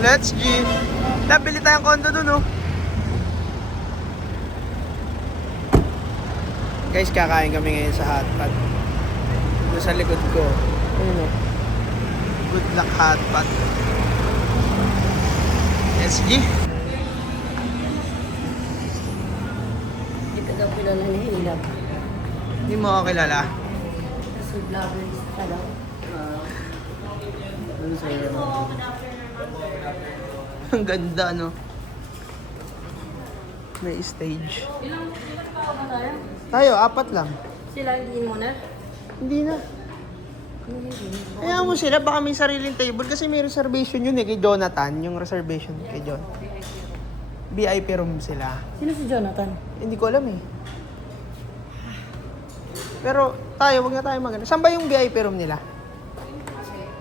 Let's G. Nabili tayong condo dun, oh. Guys, kakain kami ngayon sa hotpot. Doon sa likod ko. Ayun, oh. Good luck hotpot. Let's G. Hindi ka daw kilala ni Hilab. Hindi mo ako kilala. Kasi vlogger ka daw. Ang ganda, no? May stage. Ilang tao ba tayo? Tayo, 4 lang. Sila hindi mo na? Hindi na. Kaya mo sila, baka may sariling table kasi may reservation yun kay Jonathan, yung reservation kay John. VIP room sila. Sino si Jonathan? Hindi ko alam eh. Pero tayo, wag na tayo magana. Saan ba yung VIP room nila?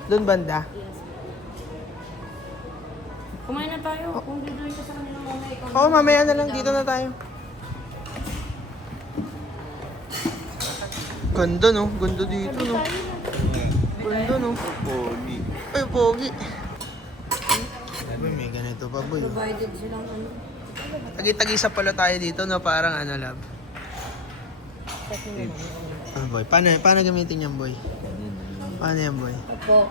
Doon banda? Kumain na tayo. Kung dito ka sa kanila mamaya ikaw. Oo, mamaya na lang. Dito na tayo. Ganda, no? Ganda dito, no? Ganda, no? Pogi. Ay, pogi. Ay, may ganito pa, boy. Provided silang ano. Tagi-tagisa pala tayo dito, no? Parang ano, love. Ah, boy. Paano gamitin yan, boy? Paano yan, boy? Opo.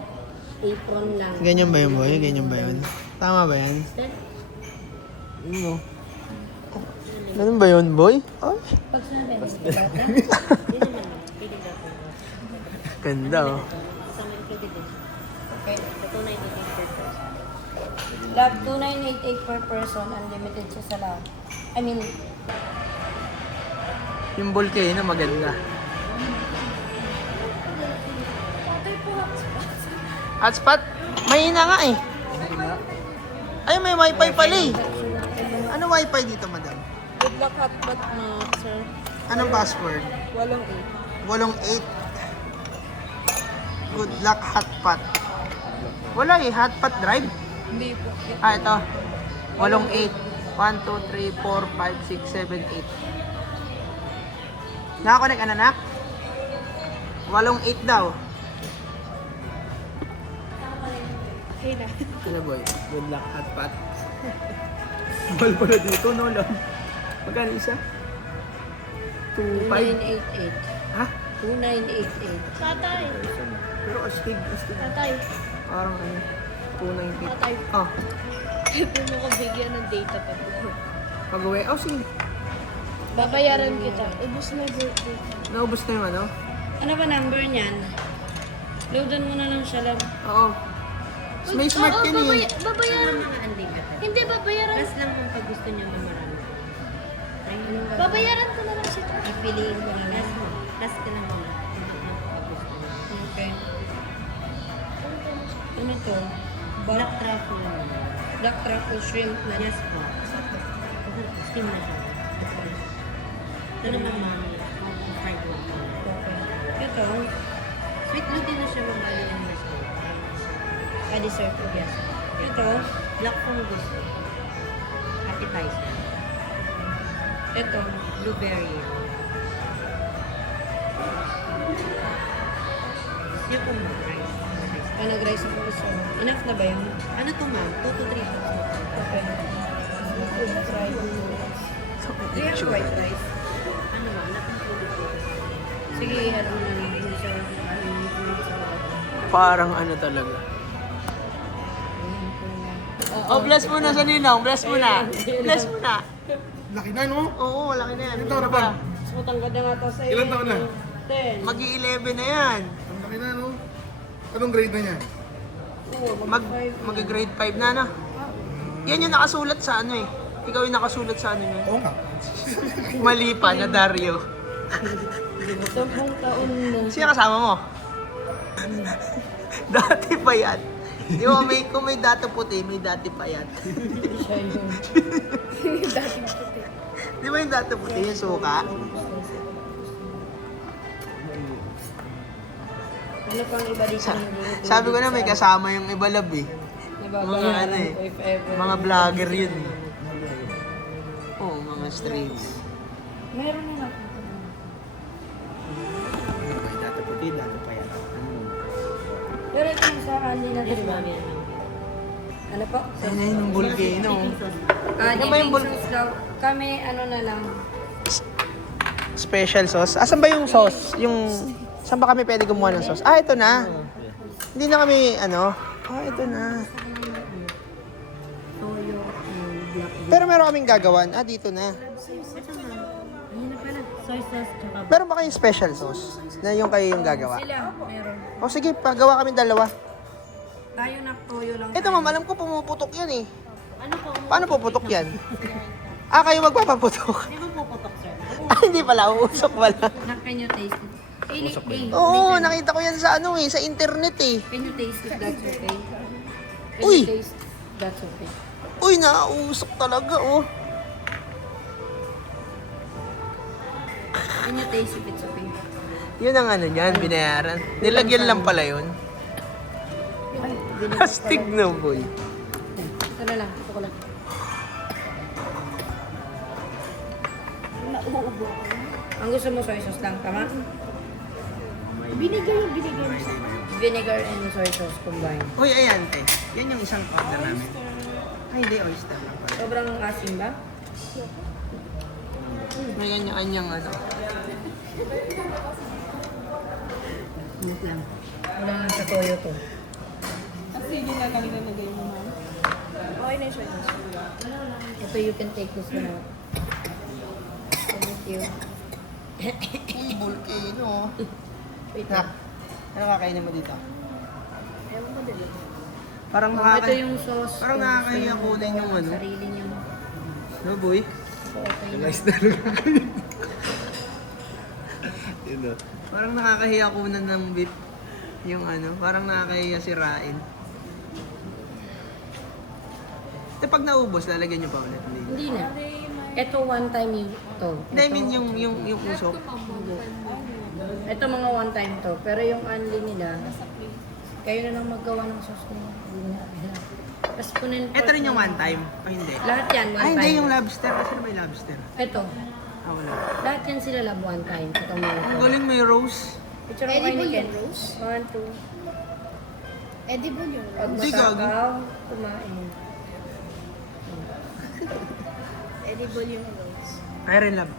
Apron lang. Ganyan ba yun, boy? Ganyan ba yun? Tama ba yan? No. Ganun ba yun, boy? Ay. Pag sinabi, hindi naman. Pwede natin. Ganda, oh. Kasama included din. Okay? 298 per person. Lab, 2,988 per person. Unlimited siya sa lahat. I mean, Yung volcano, maganda. Hotspot? Mahina nga eh. Ay, may wifi pala eh. Ano wifi dito, madam? good luck hotpot na, sir. Anong password? 8. 88. Good luck hotpot. Wala eh, hotpot drive. Hindi po. Ah, ito. 88. 1, 2, 3, 4, 5, 6, 7, 8. Nakakonect ka na, nak? 88 daw. Okay na. Ano, boy? Good luck hotpot. Mahal pala dito, no, lang? Magkano isa? 2.5? 2988. Ha? 2988. Tatay. Pero astig. Tatay. Parang ano, 290. Tatay. Ah, Pwede mo ko bigyan ng data pag pag-uwi. Oh, sige. babayaran kita. Ubus na birthday. Naubos na yung ano? Ano ba number niyan? Loadan mo na lang siya lang. Oo. May smart yun eh. Babayaran. Hindi, babayaran. Plus lang kung pag gusto niya marami. Babayaran ko na lang siya. Pipiliin ko lang. Plus ka lang muna. Pag gusto niya. Okay. Ano to? Black truffle lang. Black truffle shrimp na niya. Yes po. Steam na siya. Ito naman mami. Fried one. Okay. Ito, Sweet lutein na siya mag-alin na siya. dessert ko. Yes. Ito, Black fungus. Appetizer. ito. Blueberry. Yung po ma'am, rice. Nag-rice ako gusto. Enough na ba yun? Ano to ma'am? 2 to 3 cups. Okay. Food fried noodles. Clear white rice. Ano ma'am? Not-included po. Sige, ano na lang. Dun sa Parang ano talaga. Oh, bless mo na sa ninong. Bless mo na. Bless mo na. Laki na, no? Oo, malaki na yan. Ilan taon na ba? So, tanggal na nga to sa Ilan taon na? 10. Mag-11 na yan. Ang laki na, no? Anong grade na niya? Mag-grade 5 na. Yan yung nakasulat sa ano eh. Ikaw yung nakasulat sa ano niya. Oo nga. Mali pa na Dario. 10 taon na. Sino kasama mo? Dati pa yan. Di ba, kung may dati puti, may dati pa yan. Siya yun. Dating puti. Di ba yung dati puti, yung suka? Ano pang iba dito? Sabi ko na may kasama yung iba lab eh. Mga ano eh. If ever. Mga vlogger yun eh. Oo, mga streams. Meron na nga. Dati puti, dati pa yan. Pero ito yung sa hindi na Yes din. ma'am, yan ma'am. Ano po? Ayun na yung volcano. Ah, Ano ba yung dipping sauce daw. Kami, ano na lang. Special sauce. Asan ba yung sauce? Saan ba kami pwede gumawa ng sauce? Ah, ito na. Hindi na kami, ano. Ah, ito na. Toyo and black. Pero meron kaming gagawan. Ah, dito na. Ayun na pala. Soy sauce tsaka Meron ba kayong special sauce? Na yung kayo yung gagawa? Sila, meron. O sige, pagawa kami dalawa. Tayo na toyo lang. Ito ma'am, alam ko pumuputok yan eh. ano po? Paano puputok yan? Ah, kayo magpapaputok. Hindi mo puputok, sir. Ah, hindi pala, uusok pala. Can you taste it? Oo, nakita ko yan sa ano eh, sa internet eh. Can you taste it? That's okay. Can Uy! you taste? That's okay. Uy, nauusok talaga oh. Can you taste if it's okay? Yun ang ano niyan, binayaran. Nilagyan lang pala yun. Ay, vinegar Astig pala. na boy. Ito na lang. Ito ko lang. Ang gusto mo soy sauce lang, tama? Vinegar and soy sauce combined. Uy, ayan te. Yan yung isang order namin. Ay, hindi, oyster lang pala. Sobrang asim ba? May kanya-kanyang ano. Minute lang. Wala lang sa toyo to. Ito, you can take this one out. Thank you. Uy, volcano. Wait Nak, lang. ano kakainin mo dito? Parang Ito yung sauce. Parang kung nakakahiya gusto kunin niyo yung ano. Sarili niyo. No boy? So, okay na. Yun o. Parang nakakahiya kunan ng beef. Yung ano, parang nakakahiya sirain. Ito pag naubos, lalagyan nyo pa ulit. Hindi na. Ito one time yung to. Hindi, I mean yung usok. Ito mga one time to. Pero yung unli nila, kayo na lang maggawa ng sauce nila. Hindi na. Tapos kunin Ito rin yung one time. O hindi? Lahat yan one Ay, time. hindi yung lobster. Kasi may lobster. Ito. Ah, wala. Lahat yan sila lab one time. Ito mga. Ang galing may rose. Picture ko kayo ni Ken. 1, 2. Edible yung Pag Hindi, gago. masakaw, kumain. edible yung rose. Iron lab.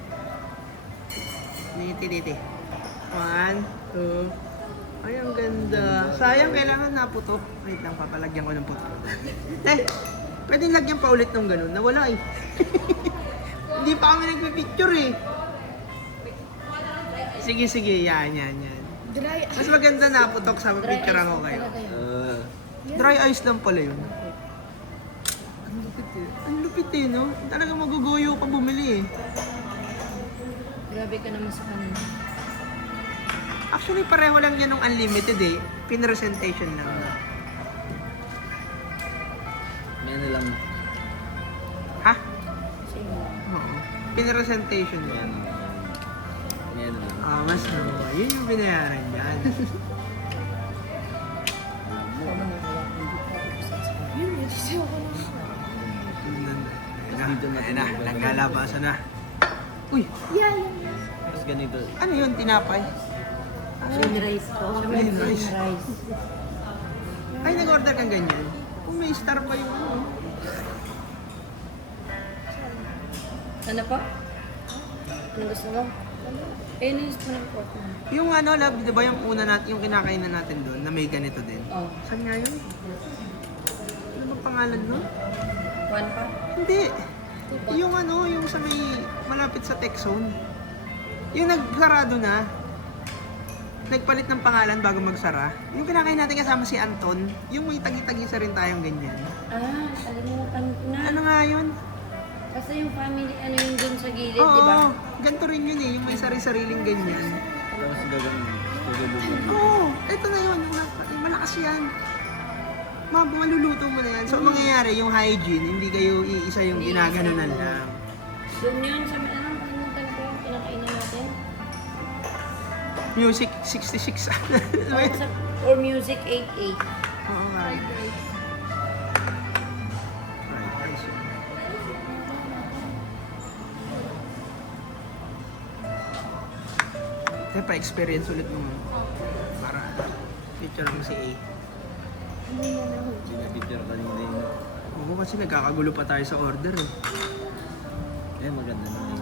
Diti. 1, 2. Ay, ang ganda. Sayang, kailangan naputo. Wait lang, papalagyan ko ng puto. Pwede lagyan pa ulit ng ganun. Nawala eh. Hindi pa kami nagpipicture eh. Sige. Yan. Dry Mas maganda naputok sa picture ako kayo. Talaga yun. Dry ice lang pala yun. Ang lupit eh, no? Talaga maguguyo ka bumili eh. Grabe ka naman sa kanila. Actually, pareho lang yan ng unlimited eh. Pinresentation lang. May ano lang. Ha? Same. Oo. Pinresentation yan. May ano lang. Ah, mas nawa. Yun yung binayaran yan. Yun, nagsisaw ko lang. Dito natin na, naglalabasan na. Uy, Yeah. Tapos ganito. ano yun? Tinapay? Plain rice po. Plain rice. rice. Ay, nag-order kang ganyan. Kung may star pa yung ano. Ano po? Ano gusto mo? Eh, nais po ng pork mo. Yung ano, love, di ba yung una natin, yung kinakainan natin doon, na may ganito din? Oh. Saan nga yun? Ano ba pangalan nun? One pa? Hindi. Yung ano, yung sa may malapit sa tech zone. Yung nagsarado na. Nagpalit ng pangalan bago magsara. Yung kinakain natin kasama si Anton, yung may tagi-tagisa rin tayong ganyan. Ah, alimutan ko na. Ano nga yun? Kasi yung family, ano yung dun sa gilid, Oo, di ba? ganito rin yun eh, yung may sari-sariling ganyan. Tapos gagawin. Gagawin. Oo, ito na yun, yung malakas yan. Maluluto mo na yan. So, ang mangyayari, yung hygiene, hindi kayo iisa yung Hindi ginaganunan isa. lang. Dun yun sa may, ano, kalimutan ko yung kinakainan natin. Music 66. Or music 88. Oo nga. Right, rice yun. Kaya pa-experience ulit mo. Para picture mo si A. Pinapicture kanina yun. kasi nagkakagulo pa tayo sa order eh. Eh, maganda na yun.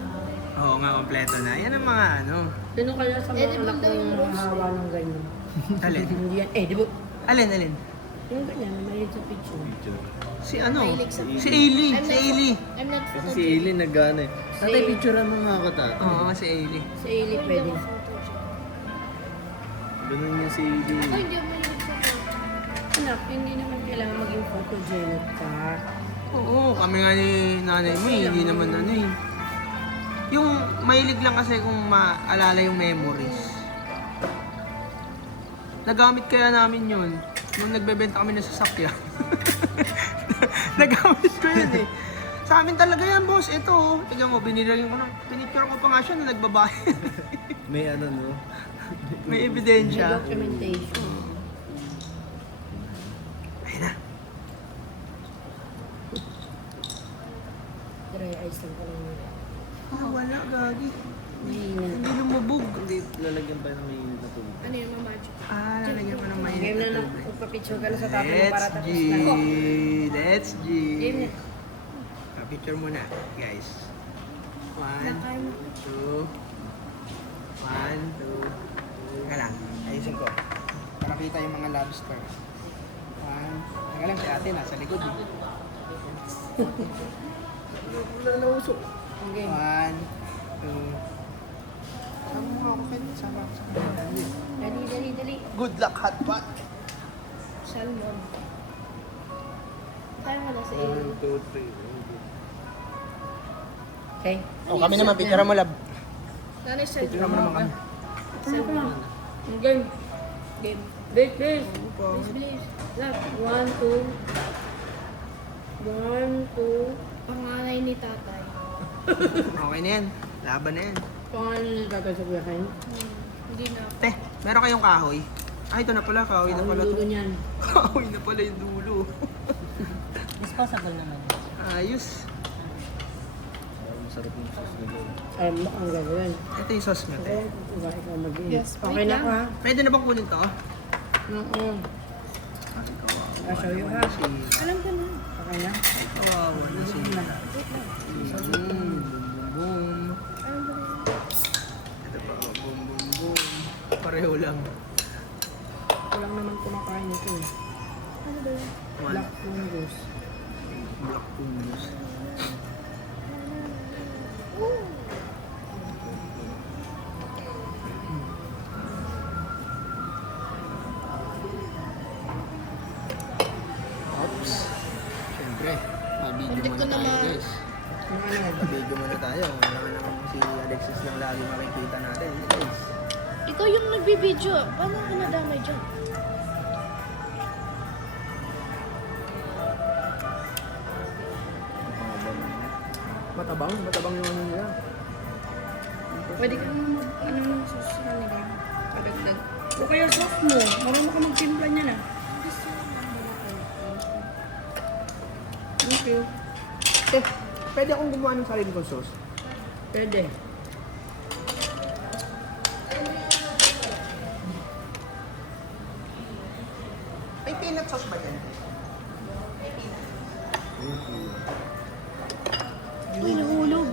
Oo nga, kompleto na. Yan ang mga ano. Sino kaya sa mga Edible anak daw yung kong rose. mahawa ng ganyan? Alin? Hindi yan. Eh, di ba? Alin? Yung ganyan, may sa picture. Picture. Si ano? Mahilig sa- Si Ailey. Si Ailey. I'm not Kasi si photogenic. Aileen nag-ano eh. Tatay, picturean mo nga ako tatay. Oo, si Ailey. Sa Ili pwede. Ganun niya si Ako Aileen. hindi ako mahilig sa photo. Anak, hindi naman kailangan maging photogenic ka. Oo, kami nga ni nanay mo eh, hindi naman ano eh. Yung mahilig lang kasi kung maalala yung memories. Nagamit kaya namin yun nung nagbebenta kami ng sasakyan. Nagamit ko yun eh. Sa amin talaga yan, boss. Ito, oh. Tignan mo, pinicture ko pa nga siya na nagbabayad. May ano no? May May ebidensya. documentation. Ayun na. Dry ice lang pala yun. Wala, gagi. Mahina. Hindi lumubog. Hindi, lalagyan pa ng mainit na tubig. Ano yung magic? Lalagyan ko ng mainit Game na na na. tubig. Magpa-picture ka na sa tapo mo para Let's tapos G. na. Let's G. Game na. Picture muna, guys. 1, 2. 1, 2. Teka lang, ayusin ko. Para kita yung mga lobster. 1. Teka lang, si ate nasa likod eh. Lalusok. Okay. 1, 2. Sama mo nga ako, Ken. Sama. Dali. Good luck, hot pot. Salmon. Tayo mo na sa 1, iyo. 2, 3. Okay. Oh, kami naman, picture mo, lab. Nanay Picture salmon. mo naman kami. Salmon. Game. Game. Please. Please, please. Lap. 1, 2. 1, 2. Panganay ni tatay. Okay na yan. Laban na yan. Pangalan na gagawin sa kuya kayo? Hindi na. Te, meron kayong kahoy? Ay, ito na pala, kahoy na Ang pala dulo to. niyan. Kahoy na pala yung dulo. Disposable naman. Ayos. Masarap yung sauce na gawin. Alam mo ang gagawin. Ito yung sauce mo, te. Okay, kung ikaw mag-iin. Yes, Okay wait na lang. ka? Pwede na bang kunin to? I'll show you ha. Alam ko na. Okay na? Kawawa na sila. Boom, boom. Alam ko na. Ito pa, oh, boom, boom, boom. Pareho lang. Walang naman kumakain ito eh. Ano ba yun? One. Black fungus. Black hummus. Oops. Siyempre, mabidyo Hindi muna ko tayo, naman. guys. Yung ano? Mabidyo muna tayo. Wala ka naman si Alexis lang lagi makikita natin, guys. Ikaw yung nagbibideo. Paano ka nadamay dyan? Matabang yung ano nila. Pwede ka naman ano ng sauce sa kanila. Padagdag. O kaya sauce mo. Marunong ka magtimpla niya na. Thank you. Eh, pwede akong gumawa ng sarili kong sauce. Pwede. May peanut sauce ba yan? Uy, nahulog.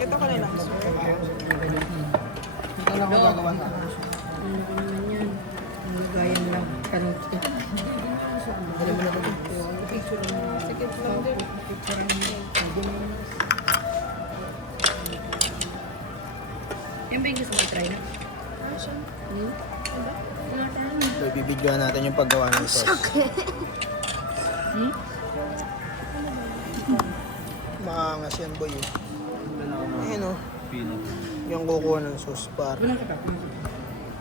Ito ko na lang, sir. Ito lang ako gagawa sa akin. Ano ko naman yan. Ang gaya lang. Kanot. Alam mo na ba? Picture mo. Sige, picture mo. Pwede mo. Yan ba yung gusto mo try na? Ah, siya. So, ibibidyoan natin yung paggawa ng sauce. Hmm? Maangas yan, boy. Eh. Ayun, oh. Peanut. Yung kukuha ng sauce para. Walang kita.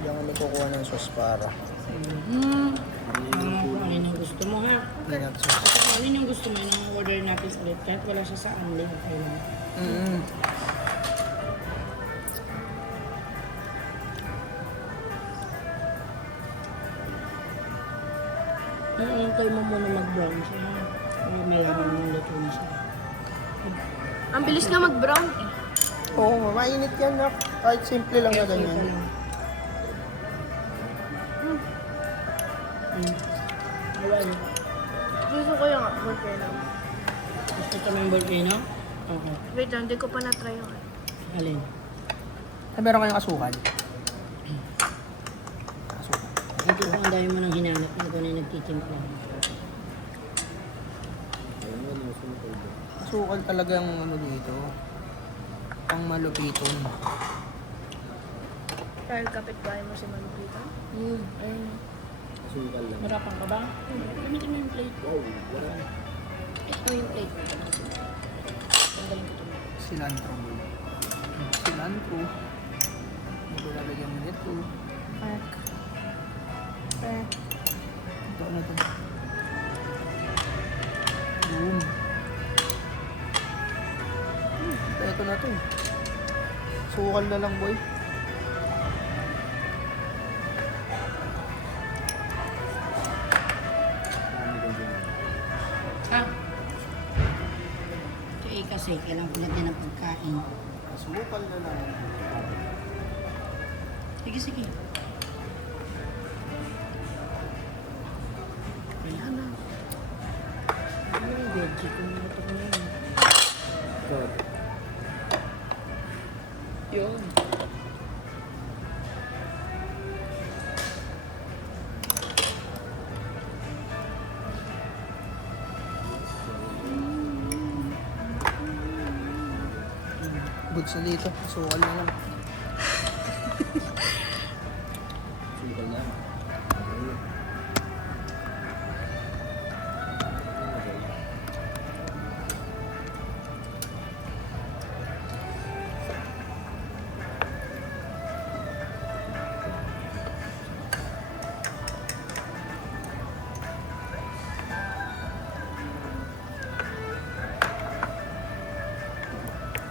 Yung kami kukuha ng sauce para. Hmm. Ano yung gusto mo ha? Peanut sauce. Kung ano yung gusto mo, yung order natin ulit. Kahit wala siya sa unli. Okay lang. Mm-hmm. Iintay mo muna mag-brown siya. Para mayaman yung luto na siya. Ang bilis nga mag-brown eh. Oo, mainit yan, nak. Kahit simple lang na ganyan. Ayan. Gusto ko yung volcano. Gusto mo yung volcano? Okay. Wait lang, hindi ko pa na-try yung Alin? Ay, meron kayong asukal. Asukal. Ito po ang dami mo nang hinanap. Ito na yung nagtitimpla. Ayun mo, nasunod ko. Asukal talaga ang ano dito. Ang malupiton. dahil kapitbahay mo si Mami Pita. Ayun. Asukal lang. Marapan ka ba? Gamitin mo yung plate. Wow, wala. Ito yung plate. Tanggalin ko ito. Cilantro. Cilantro. Ito lalagyan mo nito. Pack. Ito na ito. Boom. Ito na ito. Sukal na lang, boy. Ah! Ito eh kasi kailangan ko natin ng pagkain. Sukal na lang. Sige, sige. Ayan na. Ano yung veggie kung natok na yun? God. Yun. Goods na dito. Sukal na lang. Asukal lang.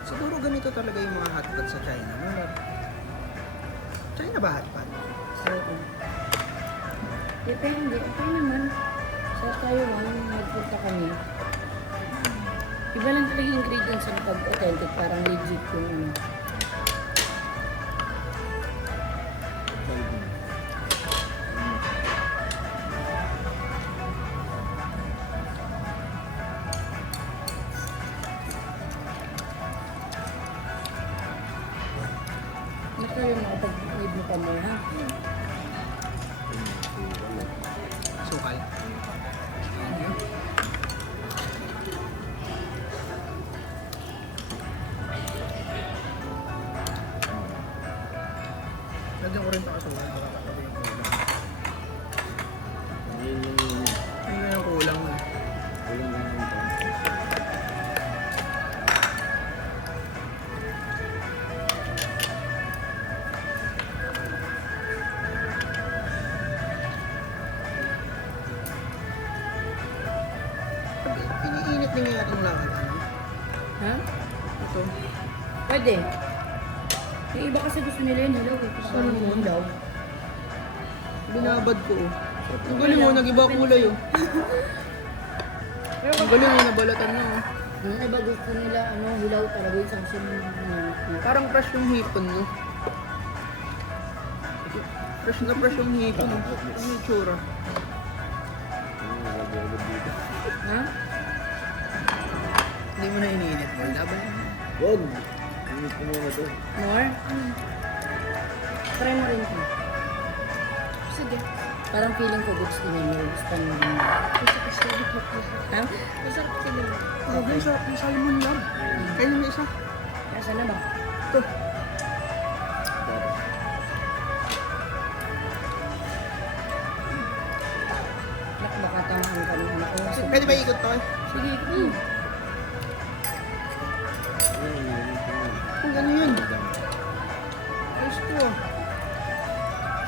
Siguro ganito talaga yung mga hotpot sa China. No? China ba hotpot? Oo. Depende. Okay naman. Sa Taiwan, nagpunta kami. Iba lang talaga yung ingredients sa pag authentic. Parang legit yung ano. Ito yung makapag-leave mo kami, ha? Sukal. Lagyan ko rin ito kasukal. Baka katabi yung kulang. Ayun lang yun. Ayun na yung kulang. Ayun lang yun. Sabi, iniinit din nga itong lakad. Ano? Ha? Ito. Pwede. Yung iba kasi gusto nila yun, hello. Ano mo daw? Binabad ko. Oh. Ang galing oh, nag-iba kulay oh. Ang galing oh, nabalatan na oh. Yung iba gusto nila, ano, hilaw talaga yung sanction. Parang fresh yung hipon no. Fresh na fresh yung hipon oh. Ano yung tsura? Ayun, nagagawag dito. Ha? Hindi mo na iniinit mo. Laban. Wag! Init ko muna to. More? Try mo rin ito. Sige. Parang feeling ko gusto nila, gusto nila. Ha? Masarap sila. Grabe, sarap yung salmon lang. Kaya may isa. Nasa na ba? Ito. Nak, baka tamaan ka ng anak ko. Pwede ba ikot to eh? Sige. Ayun, yun. Kung gano'n yun. Ayos ko.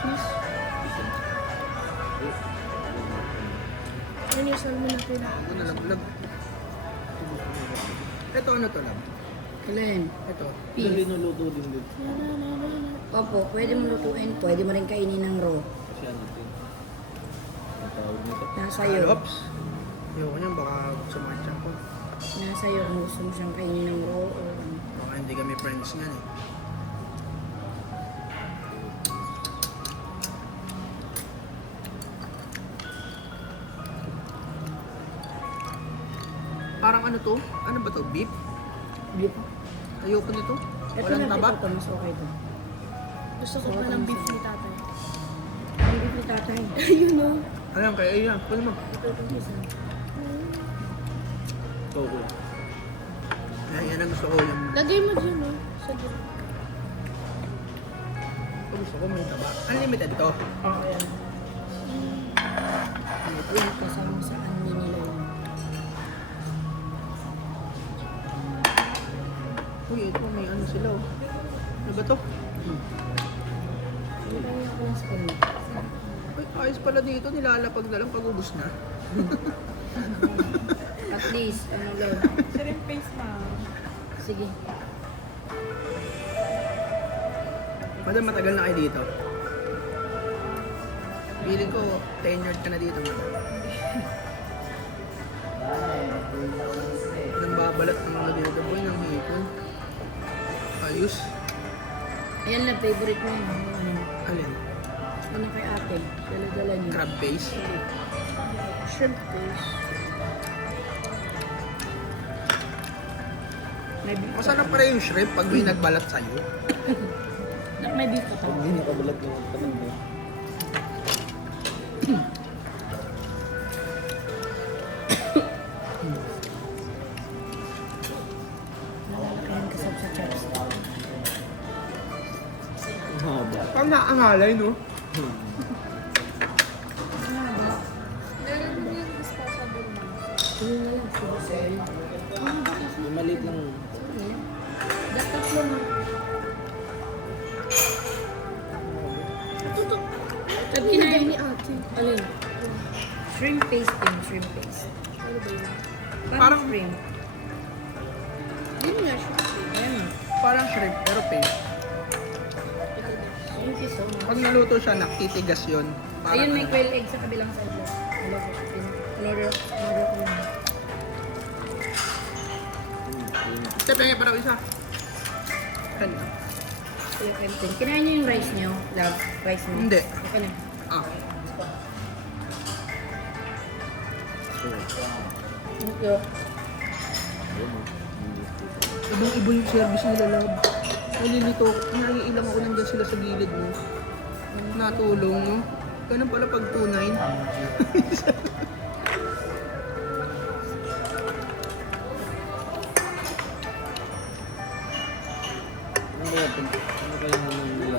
Cheese. Ano yung salmon natin? Ako na laglag. Ito ano to lang? Alin? Ito. Ito linuluto din dito. Opo, pwede mo lutuin. Pwede mo rin kainin ng raw. Kasi ano ito. Ang tawag nito. Nasa iyo. Oops. Ayoko niyan, baka sumatya ko. Nasa iyo kung gusto mo siyang kainin ng raw o ano. Baka hindi kami friends niyan eh. ano to? Ano ba to? Beef? Beef. Ayoko nito. Ito Walang na, taba. ito, mas okay to. Gusto ko pa ng beef ni tatay. Ang beef ni tatay. Ayun o. Alam, kaya yan. Pwede mo. Ito itong isa. Ikaw ko. Yan ang gusto ko yung... Lagay mo dyan o. Sa dyan. Gusto ko may taba. Unlimited to. Oo, yan. Ito yung kasama sa ani nila yun. Uy, ito may ano sila oh. Ano ba to? Ano ba yung ako ng spoon? Uy, ayos pala dito. Nilalapag na lang pag ubus na. At least, ano lang. Shrimp paste na. Sige. Madam, matagal na kayo dito. Feeling ko, tenured ka na dito, madam. Nang babalat ng mga dito boy ng hipon. Ayos. Ayan lang, favorite mo yun. Ano, Alin? ano kay ate? Dala-dala niyo. Crab base. Shrimp paste. May beef pa. Masarap pa rin yung shrimp pag may nagbalat sa'yo. May beef pa to. Hindi nakabalat yung tanong mo. Nalalakayan kasab sa chops. Ang haba. Parang naaangalay, no? Yun na lang, sige. Yung maliit lang. Dapat mo na. Pag kinain ni ate. Alin? Shrimp paste din, shrimp paste. Ano ba yun? Parang shrimp. Yun nga, shrimp paste. Ayan nga. Parang shrimp, pero paste. Ito na. Shrimp is so nice. Pag naluto siya, nakititigas yun. Parang Ayun, may ano. quail egg sa kabilang side lang. Hello ko. Order ko lang. Ito, pengen pa raw isa. Ano? Kuya Quentin. Kinain niyo yung rice niyo? Love, rice niyo? Hindi. Okay na. Ah. Thank you. Ibang-iba yung service nila, love. Nalilito. Naiilang ako nandyan sila sa gilid mo. Natulong, no? Ganun pala pag 2-9. Ano kaya naman nila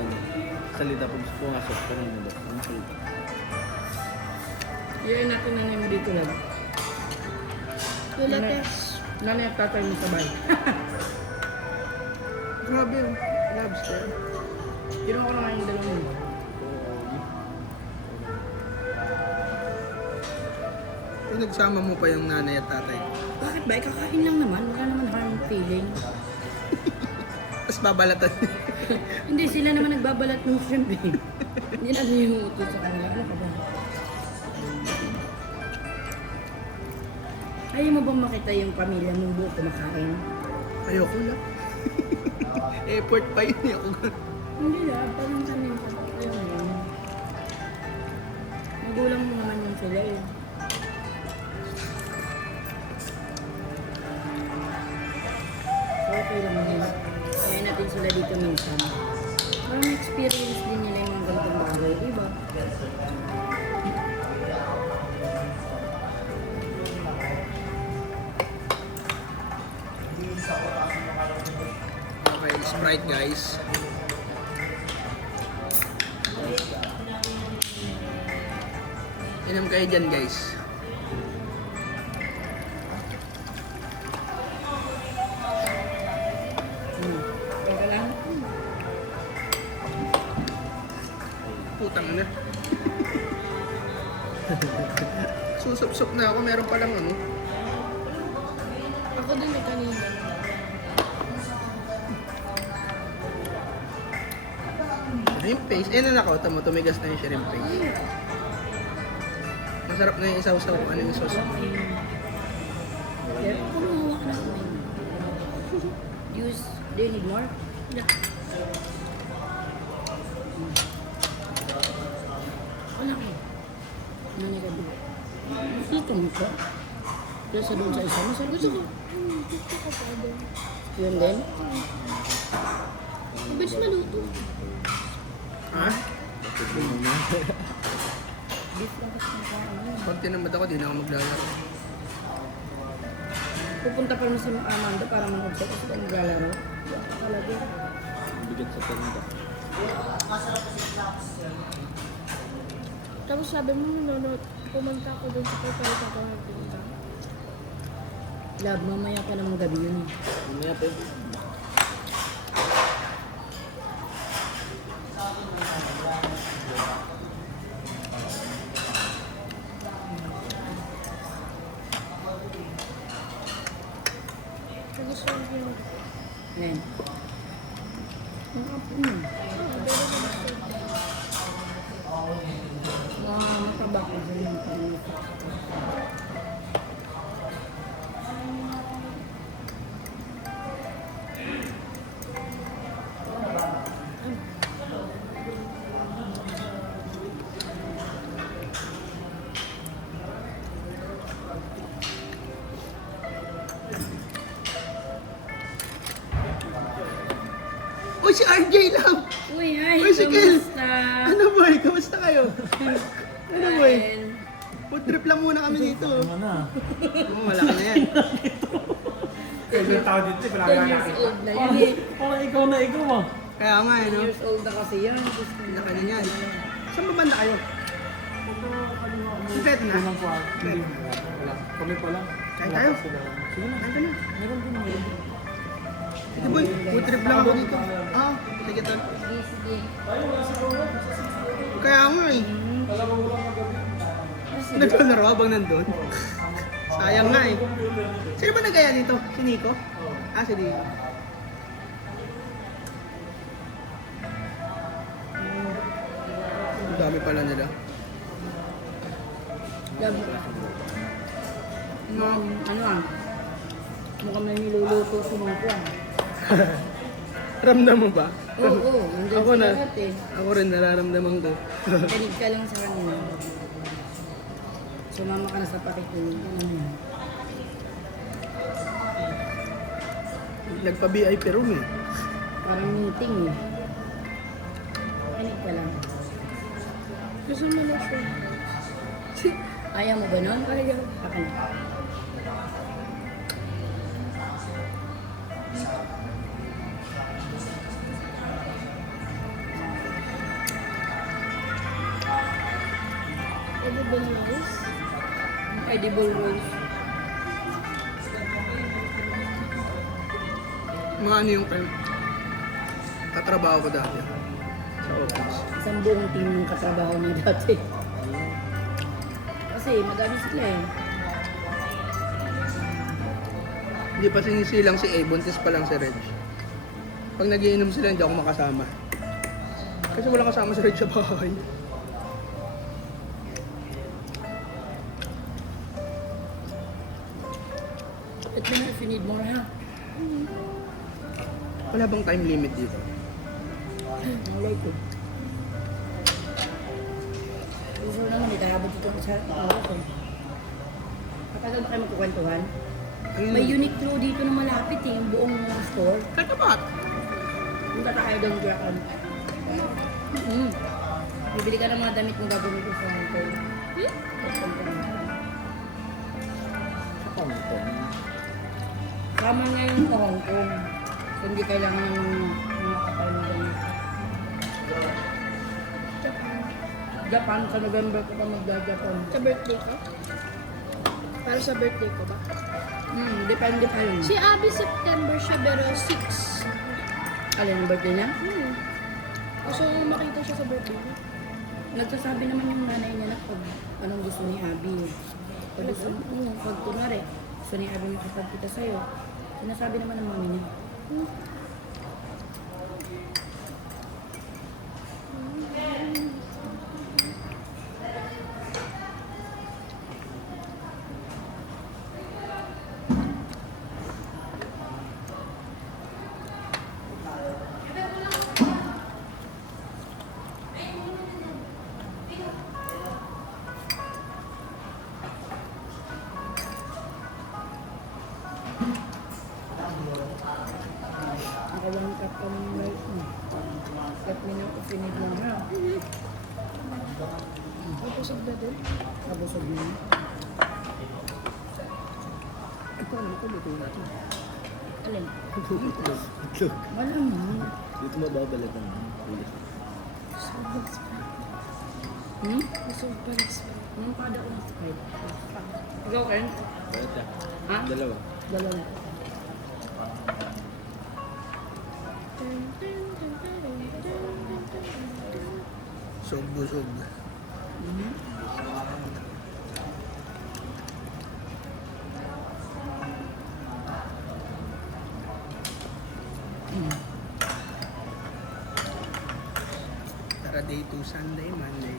salita pag pumasok pa rin nila? Ano salita? Iyain natin nanay mo dito lang. Pilates. Nanay at tatay mo sabay. Grabe yung lobster. Kinuha ko na nga yung dalawang mo. Pinagsama mo pa yung nanay at tatay. Bakit ba? Kakain lang naman. Wala naman harm feeling. Tapos babalatan. Hindi, sila naman nagbabalat ng shrimp eh. Hindi natin yung utot sa kanila. Ano ka ba? Ayaw mo bang makita yung pamilya mong buo kumakain? Ayoko lang. Effort pa yun. Ayoko lang. Hindi lang, parang kami ayaw mo yun. Magulang mo naman yung sila eh. So, okay lang yun. Kaya natin sila dito minsan. Parang experience din nila yung mga ganitong bagay, di ba? Okay, Sprite guys. Inom kayo dyan guys. Teka lang. Putang na. Susup-sup na ako. Meron palang ano. Ako din may kanina. Shrimp paste. Eh, nanakaw. Tama, tumigas na yung shrimp paste. Masarap na yung isaw-saw. Ano yung sauce? Yeah, kumuha ka na kumain. Use, do you need more? Yeah. Wala ka. Ano ka ba? Dito mo ko. Kesa doon sa isa, masarap Gusto ko. yun. Gusto ko pa doon. Yun din? Mabilis maluto. Ha? Beef lang kasi nakaano. Pag tinamad ako, di na ako maglalaro. Pupunta pa naman sa Amanda para manood siya kasi kung maglalaro. Talaga. Bigat sa tanda. Tapos sabi mo, nanonood, pumunta ako doon sa Pagpapay Pagpapay. Love, mamaya pa namang gabi yun. Mamaya pa yun. Tapos yung Ngayon. Ang apo mo. Mataba ko dyan yung panito. Uy, si RJ lang! Uy, hi! Uy, si Kel! Kamusta? Ano boy? Kamusta kayo? Ano boy? Kel? Food trip lang muna kami dito. Ano na? Oo, malaki na yan. Yung tao dito, wala 10 years old na yan eh. Parang ikaw na ikaw ah. Kaya nga, 10 ano? years old na kasi yan. Diyos ko. Laki na yan. Saan ba banda kayo? Si Pet na? Kulang po ah. Hindi. Wala. Kami pa lang. Kain tayo. Sige na. Kain ka na. Meron din mo. Sige boy, food trip lang ako dito. Ah, sige tol. Sige, sige. Kaya nga eh. Naglalaro habang nandun. Sayang nga eh. Sino ba nagaya dito? Si Nico? Ah, si Nico. Ang dami pala nila. Love. No. Ano ah? Mukhang may niluluto si Mongko ah. Ramdam mo ba? Oo, nandun Ako sila na. lahat eh. Ako rin nararamdaman ko. Kanig ka lang sa kanila. Sumama ka na sa pakikinig. Ano yan? Nagpa-VIP room eh. Parang meeting eh. Kanig ka lang. Gusto mo na siya. Ayaw mo ba nun? Ayaw. Baka na. Edible rice. Edible rolls. Mga ano yung katrabaho ko dati sa office. Isang buong team ng katrabaho niya dati. Kasi madami sila eh. Hindi pa sinisilang si A, buntis pa lang si Reg. Pag nagiinom sila, hindi ako makasama. Kasi wala kasama si Reg sa bahay. Let me know if you need more ha. Wala bang time limit dito? Ang like it. Gusto naman, may kahabot dito sa oras eh. Kapag ba kayo magkukwentuhan? Ayun. May Uniqlo dito na malapit eh, yung buong store. Katapat. Punta tayo doon, Grakan. Bibili ka ng mga damit mo gagawin ko sa Hong Kong. Sama na yung sa Hong Kong. So, hindi kailangan ng mga kapal na damit. Japan, sa November ko pa magda-Japan. Sa birthday ko? Para sa birthday ko ba? Depende pa yun. Si Abby September siya, pero 6. Alin ang birthday niya? Gusto mo makita siya sa birthday niya? Nagsasabi naman yung nanay niya na pag anong gusto ni Abby. Pag gusto mo, pag kunwari, gusto ni Abby makipagkita sa'yo, sinasabi naman ng mami niya. Pinit mo na. Napusog na din. Nabusog mo na. Ito, ano ko dito ito? Alin? Itlog. Wala mo. Dito mababalatan. Hmm? Busog pa rin sa Anong kada ko ng Sprite? Ikaw, Ken? Bakit ka? Ha? Dalawa. Dalawa. Busog. Tara, day 2, Sunday, Monday.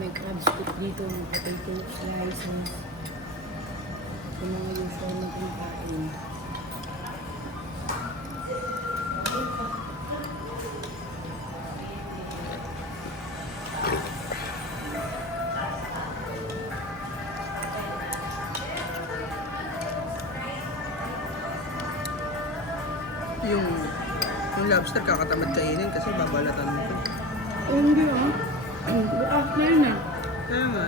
May crab stick dito, may potato slices. Yung mga usual na kumakain. Yung lobster kakatamad kainin kasi babalatan mo ito. Hindi ah. After na. Kaya nga,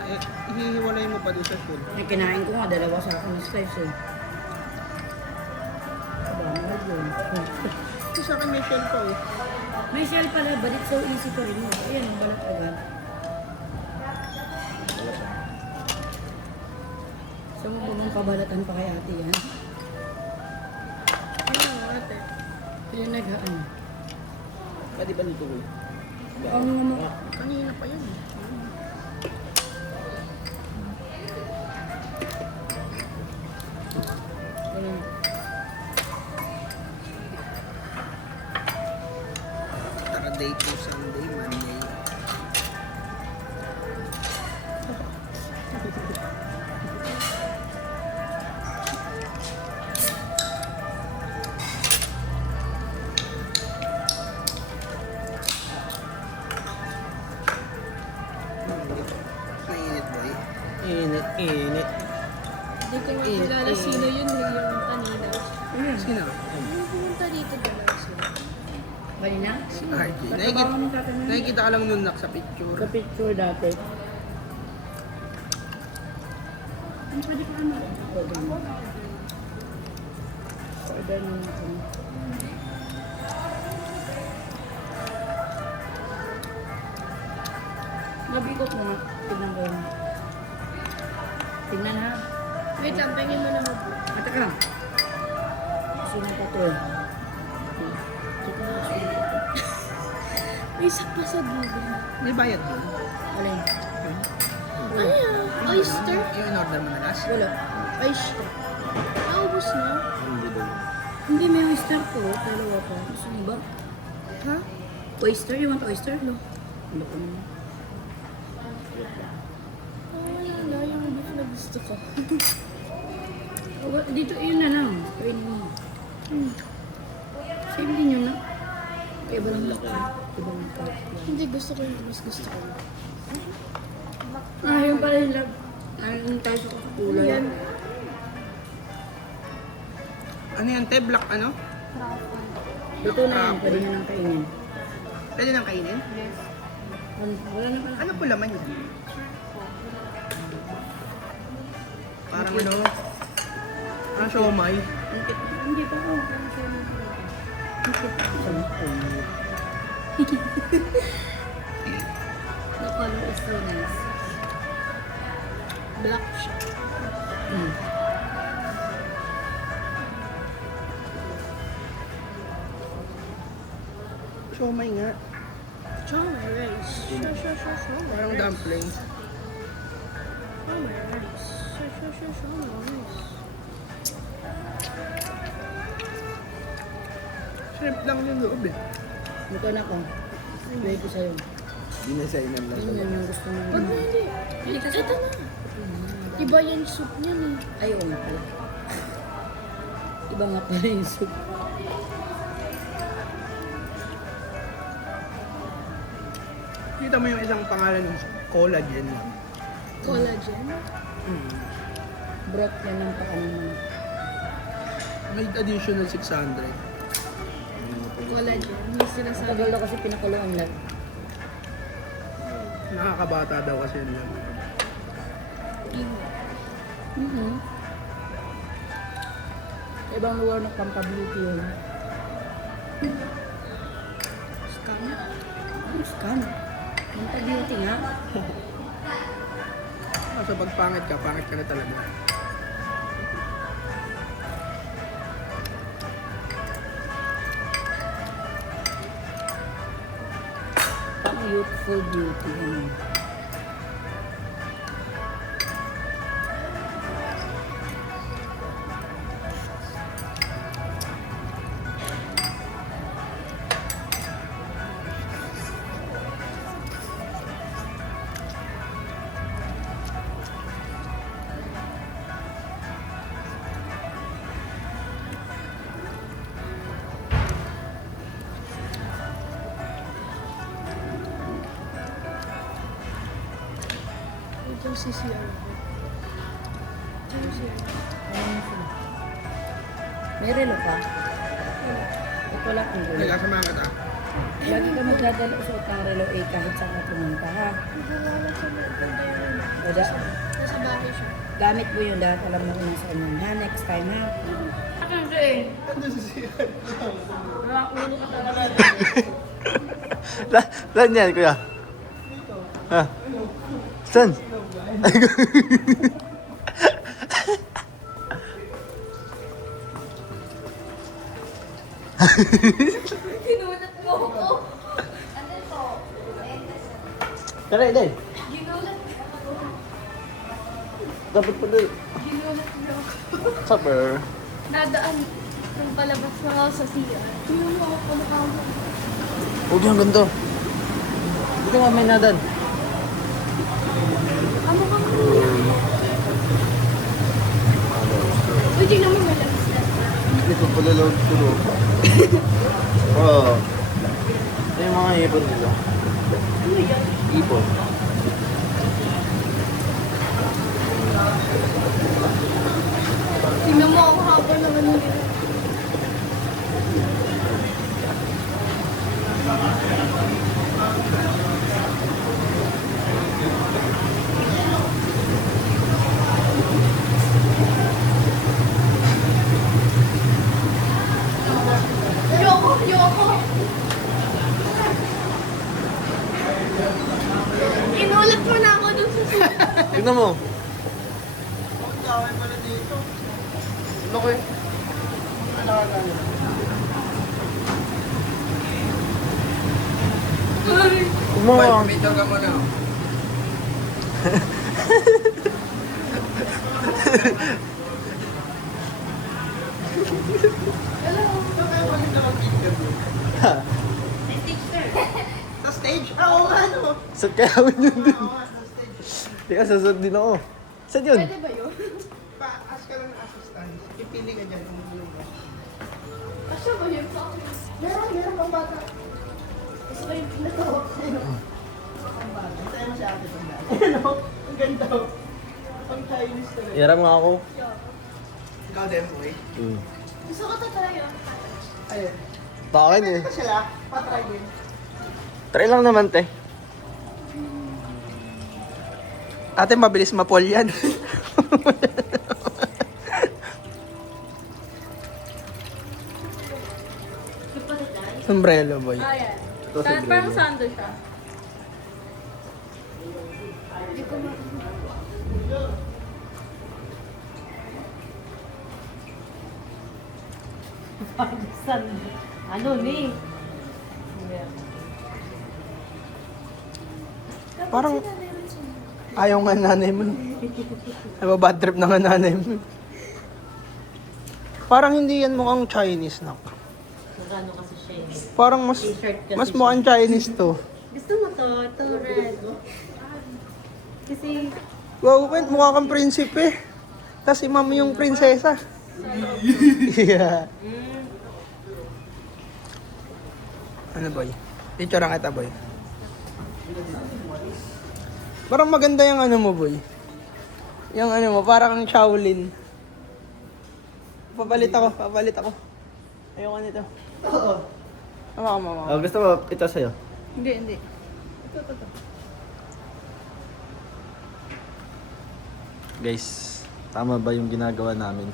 hihiwalay mo pa doon sa food. Ay, kinain ko nga, dalawa sa akin na slice eh. Aba, mahal yun. Ito sa akin may shell pa eh. May shell pala, but it's so easy to remove. Ayan, ang balat agad. So, mabunong kabalatan pa kay ate yan. Ano ate? Yun nag-ano. Pwede ba nito ko? Ang mga Kanina pa yun eh. Ayan. Tara, day 2, Sunday, Monday. Mainit, boy. Init. Hindi ko nga kilala sino yun yung kanina. Sino? Yung pumunta dito dalawa sila. Kanina? Si RJ. Katrabaho kami tatanungin. Nakikita ka lang nun sa picture. Sa picture dati. Ano pwede pa kami? Order mo. Order mo na kami. Nabikot mo na. Tignan ko yun. Tignan ha. Wait lang, tingin mo na mabuti. Ate ka lang. Sino pa to eh? Kita na sino pa to. May isa pa sa Google. May bayad doon. Alin? Ano yan? Oyster? Yung in-order mo na last? Wala. Oyster. Naubos na? Hindi daw. Hindi, may oyster po. Dalawa pa. Gusto niyo ba? Ha? Oyster? You want oyster? No. Ano ko naman? Wala na yung beef na gusto ko. Dito, yun na lang. Kainin mo. Same din yun na. Kaya ba lang laki? Iba lang laki. Hindi, gusto ko yung mas gusto ko. Ah, yung pala yung lab. Yung tayo sa kulay. Yan. Ano yan, te? Black ano? Dito na yan. Pwede nyo nang kainin. Pwede nang kainin? Wala na pala. Ano po laman yan? Parang ano? Parang siomay. Hindi pa ako. Parang siya na pala. The color is so nice. Black siya. Siomay nga. Chomay rice. Chomay. Parang dumplings. Chomay rice. Chomay rice. Shrimp lang yung loob eh. Ito na ko. Bigay ko sa'yo. Dinasainan lang Yun pala. yung gusto mo. Pag hindi. Ito na. Iba yung soup niyan eh. Ay, oo nga pala. Iba nga pala yung soup. Kita mo yung isang pangalan ng collagen lang. Collagen? Broth yan ng paano. May additional 600. Collagen. May sinasabi. Tagal na kasi pinakuluan lang. Nakakabata daw kasi yun lang. Ibang lugar ng Pampabeauty yun. Scam? Ano scam? Pampabeauty nga. Kaso pag pangit ka na talaga. Pang youthful beauty. Ano. Ito yung CCR. Ito yung CCR. May relo ka? Ito lang ang gulo. Nagkasamahan ka ta. Lagi ka magdadala suot ng relo A kahit saan ka pumunta ha. Naglalala sa loob ng diary. Wala. Nasa bahay siya. Gamit mo yun dahil alam mo kung nasaan yun ha. Next time ha. Ano siya eh? Ulo ka talaga. Saan yan, kuya? Ha? Saan? Ginulat mo ako. Ano to? Tara, Eden. Ginulat mo ako. Dapat pala. Ginulat mo ako. Supper. Nadaan nung palabas na ako sa CR. Tingnan mo ako kumukha mo. Huwag yung ganito. Dito nga may nadan. Amo ka mo. Uy, tingnan mo may labas na. Dito pala lang turo. Oo. Ito yung mga ibon nila. Ano yan? Ibon. Tingnan mo ako haba ng ano nila. Ayoko! Inulat mo na ako dun sa CR. Tignan mo. Loko eh. Kumawa. May daga mo na. Sa stage? Oo nga no. Sa kayawin yun din. Teka, sasad din ako. Saan yun? Pwede ba yun? Pa-ask ka lang ng assistant. Pipili ka dyan kung gulo mo. Asya ba yun? Meron pang bata. Gusto ko yung pinatawag sa'yo. Tayo mo si ate pang Ano? Ang ganda. Pang Chinese talaga. Yaram nga ako. Ikaw din po eh. Gusto ko to tayo. Ayun. Bakit eh? Ito sila. Pa-try din. Try lang naman, te. Ate, mabilis mapol yan. Umbrella boy. Ah, yan. Ito sa Parang green. sando siya. Ano ni? Parang ayaw nga nanay mo. Nababad trip na nga nanay mo. Parang hindi yan mukhang Chinese na. Magkano kasi siya eh. Parang mas mukhang Chinese to. Gusto mo to? Ito red. Kasi Wow, Kwent, mukha kang prinsipe. Tapos imam yung prinsesa. Yeah. Ano boy? Picture kita boy. Parang maganda yung ano mo boy. Yung ano mo, parang kang Shaolin. Papalit ako. Ayoko nito. Oo. Mama. Oh, gusto mo ito sa'yo? Hindi. Guys, tama ba yung ginagawa namin?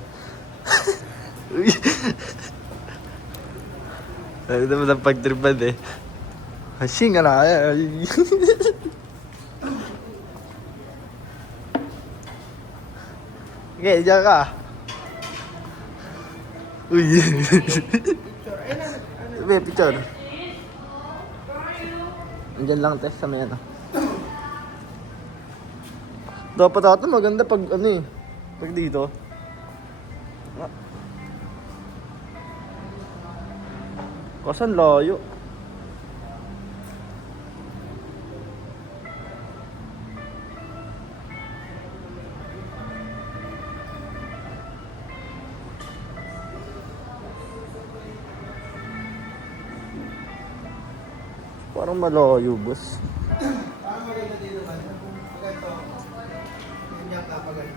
Ano naman ang pagtripan eh. Hasing ka na. Okay, diyan ka. Uy. Sabi, picture. Andyan lang, test sa may ano. Dapat ata maganda pag ano eh. Pag dito. Kasan layo. Parang malayo, boss. Parang maganda dito man. Maganda. Ganyan ka pagay.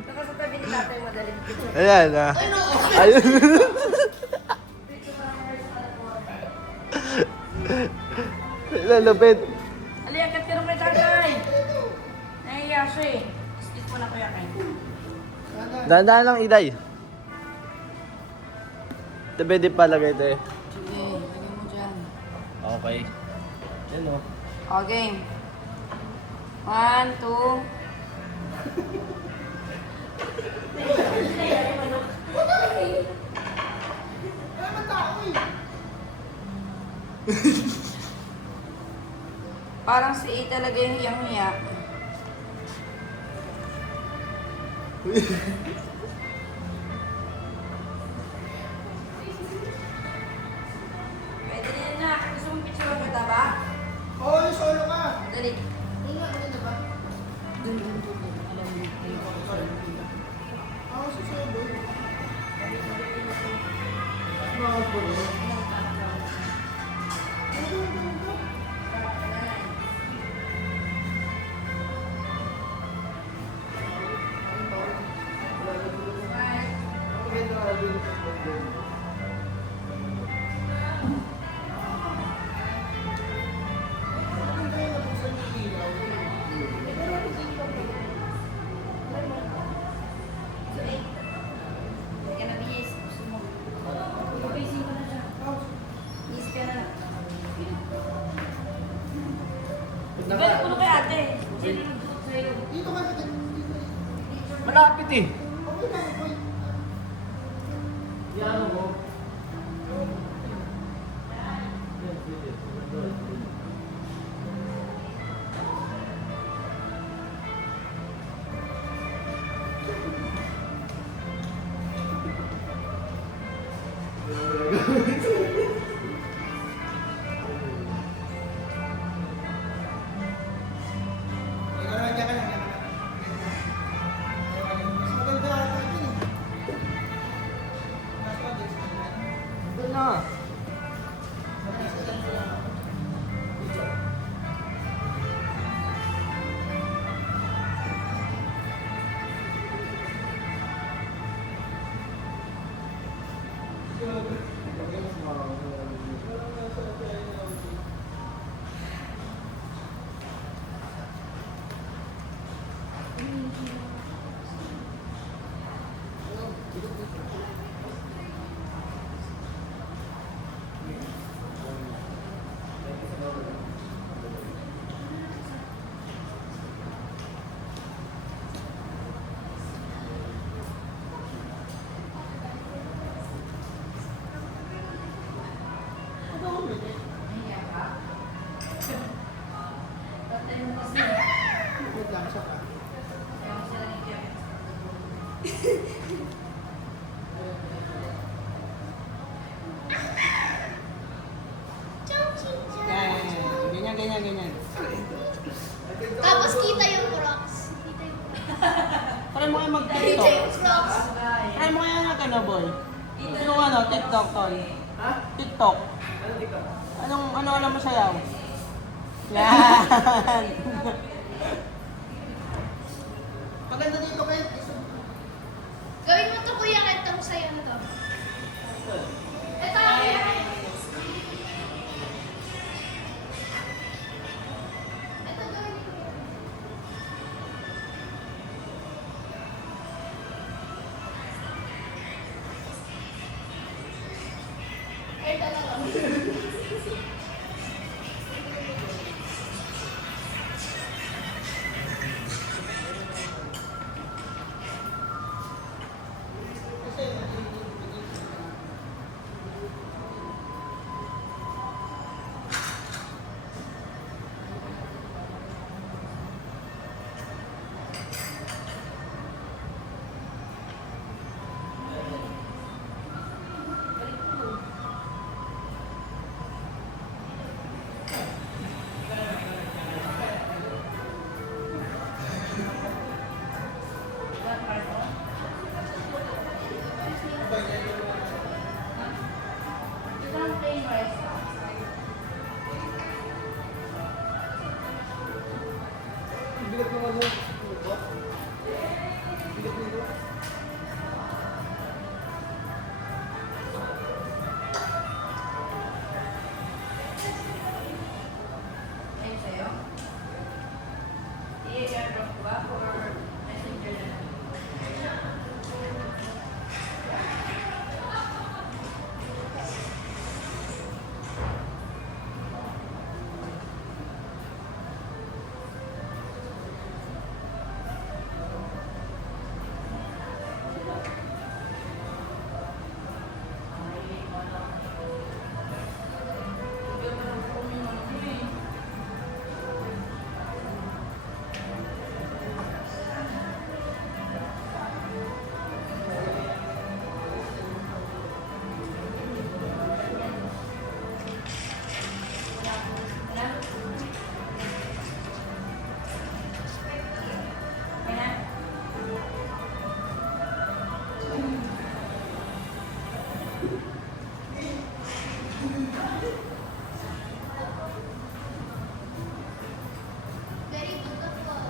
Nakasatabi ni tatay madaling picture. Ayan ah. Ayun. Lalapit. Aliakat ka nung kay tatay. Nahiya siya eh. Skip mo na kuya kay. Dahan-dahan lang, Iday. Ito pwede palagay ito eh. Sige, lagyan mo dyan. Okay. Yan o. Okay. 1, 2. Parang si A talaga yung hiyang-hiya. Pwede na yan na. Gusto mong picture kita ba? Oo, solo ka. Dali. Ako si solo. Kaya na bihis. Gusto mo. Papaising ko na siya. Bihis ka na. Diba, puno kay ate. Sino nagsuot sa'yo? Dito ka sa Malapit eh. Doon na. ganyan. Tapos kita yung Crocs. Kita yung Crocs. Try mo kayo Kita mag-TikTok. yung Crocs. Try mo kaya nga ano, boy. Yung ano, TikTok, tol. Ha? TikTok. Anong alam mo sayaw? Yan. Maganda dito kayo. Gawin mo to kuya, kanta mo sa'yo na to. Ito, kuya. Ito, gawin mo kuya. Ito na lang. Very beautiful.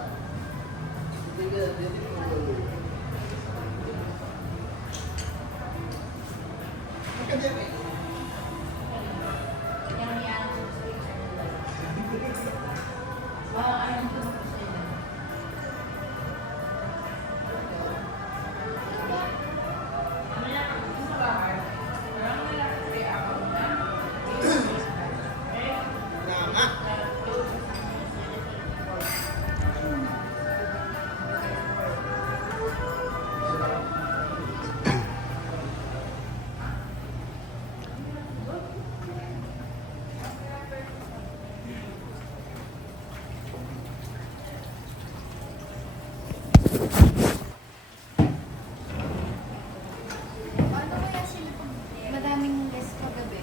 Paano kaya sila pag madaming guest kagabi?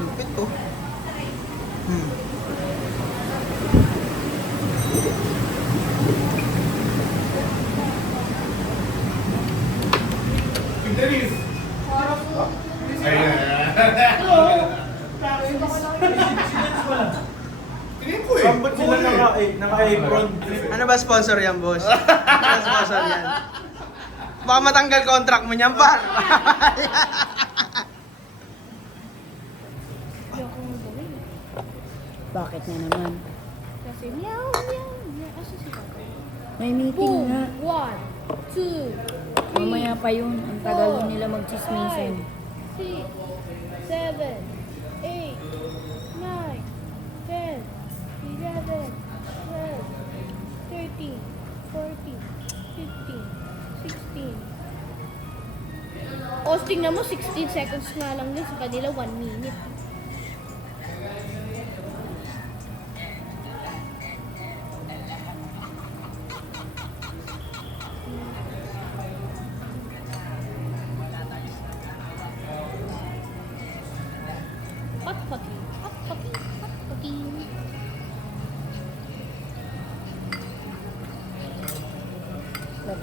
Lupit to. Hmm. Dennis! Tingin ko eh. Ba't sila naka-apron? Ano ba sponsor yan, boss? Ano sponsor yan? Baka matanggal contract mo niyan, par. Bakit na naman? Kasi meow, meow, meow. Asa si Papa? May meeting nga. 1, 2, Mamaya pa yun. Ang tagal yun nila magchismisan. 6, 7, 8, 9, 10, 11, 12, 13, 14, 15, 16. O, tingnan mo, 16 seconds na lang yun. Sa kanila, 1 minute.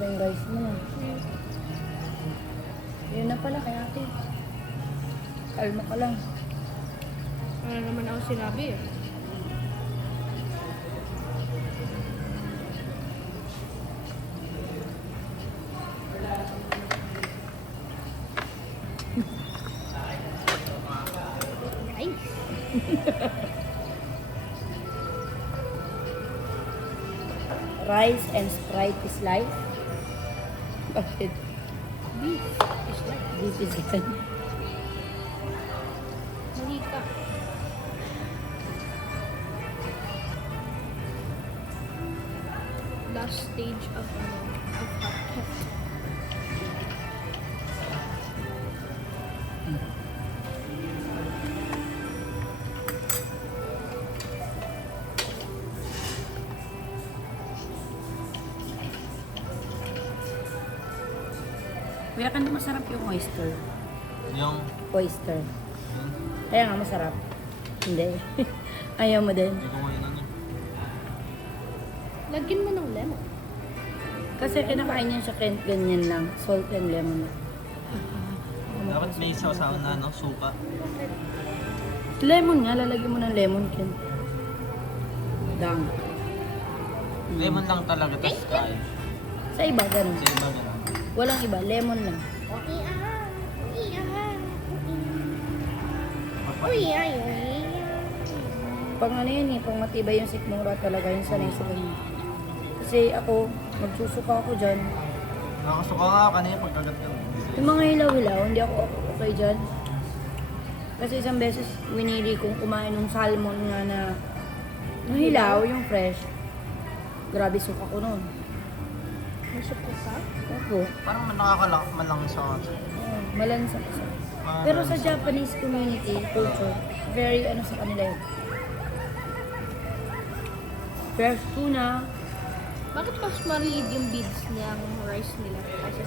pa yung rice mo. Yun na pala kay ate. Kalma ka lang. Ano naman ako sinabi eh. Rice and Sprite is life. Bakit? Beef is like Beef is life. mali ka. Last stage of hot. Kuya, kan masarap yung oyster. Yung, Oyster. Kaya nga masarap. Hindi. Ayaw mo din. hindi ko ngayon ano. Lagyan mo ng lemon. Kasi kinakain niya siya ganyan lang. Salt and lemon. Dapat may sausawan na, no? Suka. Lemon nga, lalagyan mo ng lemon, Ken. Dang. Lemon lang talaga, tapos kain. Sa iba, ganun. Sa iba ganun. Walang iba, lemon lang. Pang ano yun eh, pang matibay yung sikmura talaga, yung sanay sa ganyan. Kasi ako, magsusuka ako dyan. Nakasuka nga kanina pagkagat ka. Yung mga hilaw-hilaw, hindi ako okay dyan. Kasi isang beses, winili kong kumain ng salmon nga na hilaw, yung fresh. Grabe suka ko nun. Masuko ka? Opo. Parang nakakamalang sa Malansa kasi. Pero sa Japanese community, culture, very ano sa kanila yun. Fresh tuna. Bakit mas maliit yung beads ng rice nila? Kasi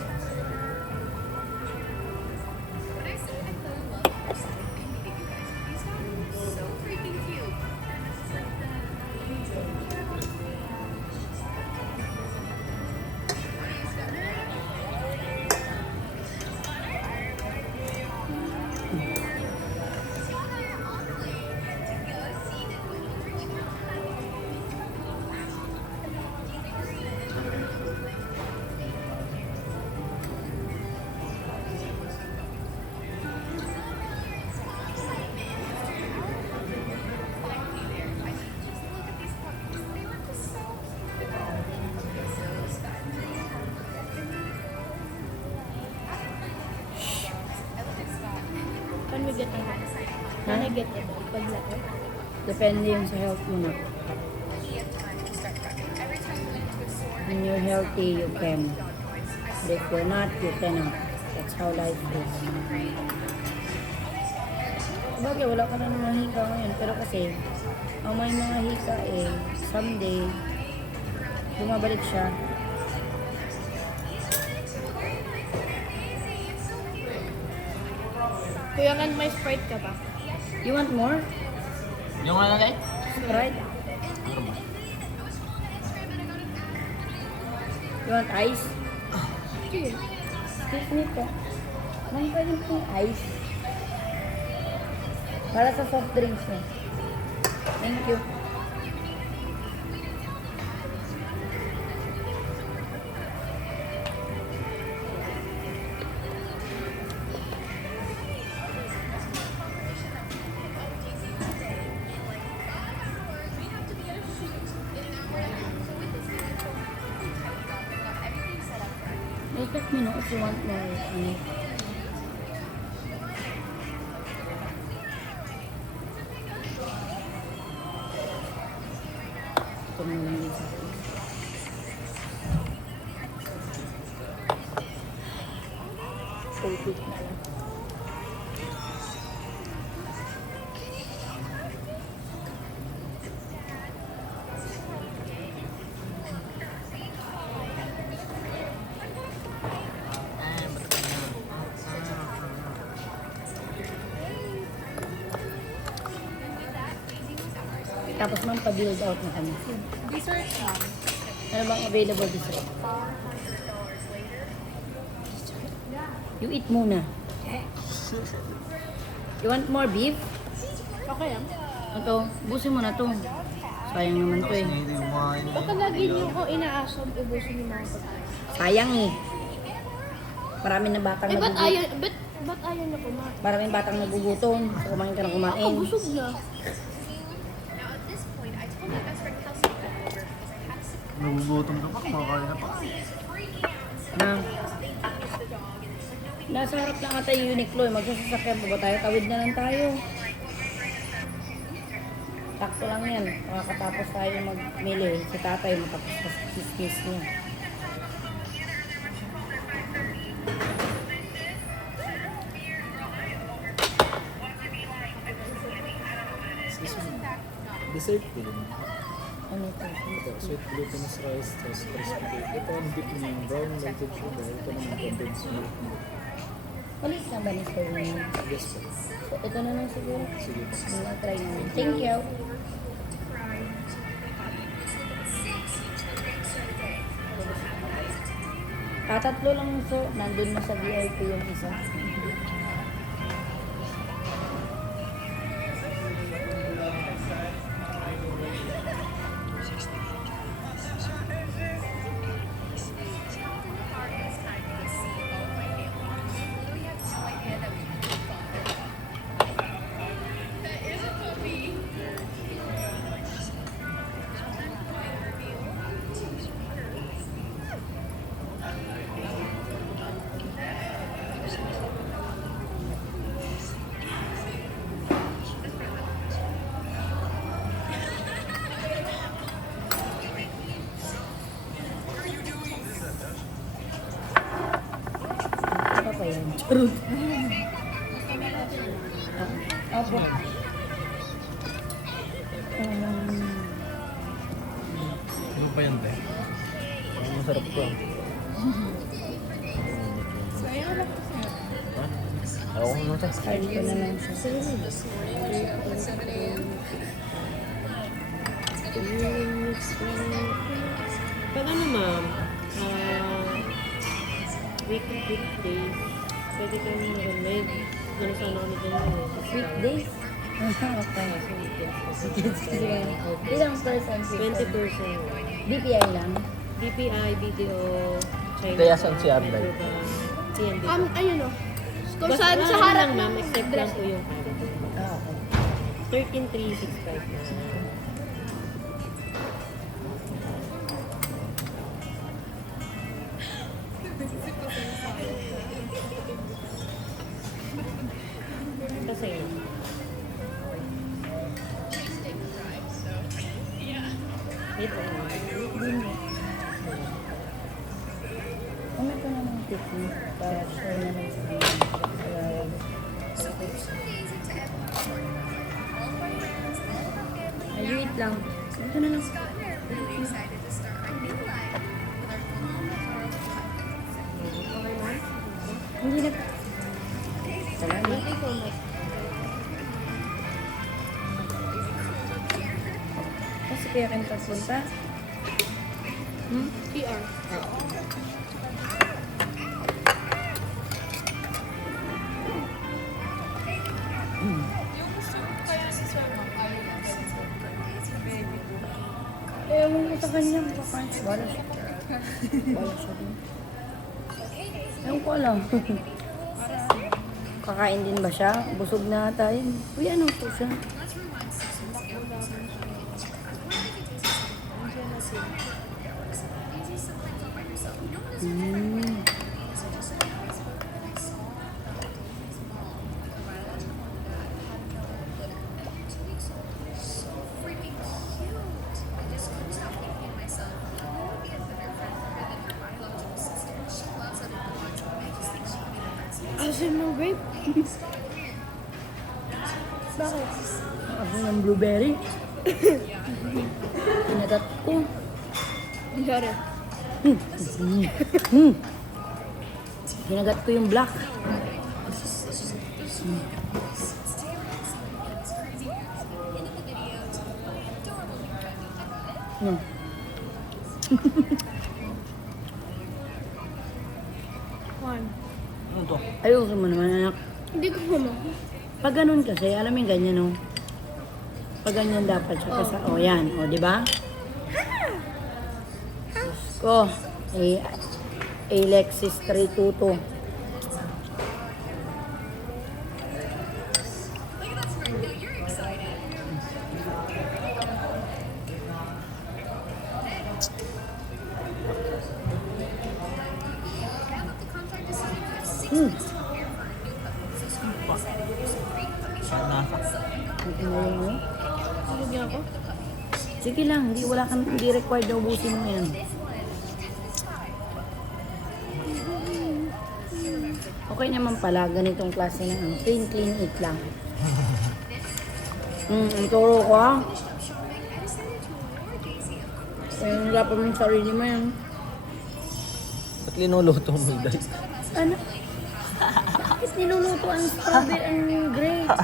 can we get it? Can I get it? Paglaki? Depende yun sa health mo na. When you're healthy, you can. But if you're not, you cannot. That's how life is. Bagay, wala ka na ng mga hika ngayon. Pero kasi, ang may mga hika eh, someday, bumabalik siya. Kuya, kan may Sprite ka ba? You want more? Yung ano guys? Sprite? You want ice? Sige. Excuse me po. Ma'am, pwede pong ice. Para sa soft drinks mo. Thank you. Just let me know if you want more. Ito mo lang din sa akin. Covid na lang. Tapos ma'am, pa-build out na kami. Dessert lang. Ano bang available dessert? You eat muna. You want more beef? Okay lang. Ito, busin mo na to. Sayang naman to eh. Hindi kumain. Baka lagi niyo ko inaasam ubusin yung mga pagkain. Sayang eh. Marami na batang Eh, ba't nagugutom. ayaw, ba't ayaw na kumain? Maraming batang nagugutom. So, kumain ka na Ako, kumain. busog na. Nagugutom ka pa, kumakain na pa. Na. Nasa harap lang ata yung Uniqlo eh. Magsasasakyan pa ba tayo? Tawid na lang tayo. Sakto lang yan. Makakatapos tayo magmili. Si tatay matapos sa business niya. Dessert po din. Ano ito? Ito, sweet glutinous rice, tapos crispy cake. Ito ang beef ng brown melted sugar. Ito naman condensed milk. Ulit na ba ni Sir Wayne? Yes po. So, ito na lang siguro. Sige po. Try namin. Thank you. Tatatlo lang so, nandun na sa VIP yung isa. Ano pa yan? Charot. Opo. Ano pa yan, te? Ang masarap to. Ha? Ako na siya. Card ko na lang siya. Pag ano ma'am, weekdays, pwede kami may gano'n sana kami dyan. Weekdays? Okay. Sige. Ilang person? 20%. DPI lang? DPI, video, China. Kaya saan si Arday? CND. Ayun o. Kung Basta saan sa ano harap lang ma'am, ng except lang po yung Ah, okay. 13,365 na. Kasi, ito. Ano pa naman tipi para share na lang sa mga ay, wait lang. Ito na lang. Hindi na. Salamat. Kasi kaya kayo pagpunta? PR. Eh, mo sa kanya. Wala siya. Wala siya din. Ewan ko alam. Kakain din ba siya? Busog na tayo. Uy, ano po siya? Asin ng grape. Bakit? Ako ng blueberry. Pinagat ko. Diyari. Hinagat ko yung black. Hmm. One. to. Ayusin mo naman, anak. Hindi ko mo. Pag ganun kasi, alam mo yung ganyan, no? Pag ganyan dapat siya. Kasi, yan. O, di ba? Diyos ko. Alexis 322. Lagyan ako. Sige lang, hindi required na ubusin mo yan. Okay naman pala, ganitong klase na clean eat lang. Ang turo ko ha. Kaya wala pa mong sarili mo yan. Ba't linuluto mo guys? Ano? Bakit niluluto ang strawberry and grapes?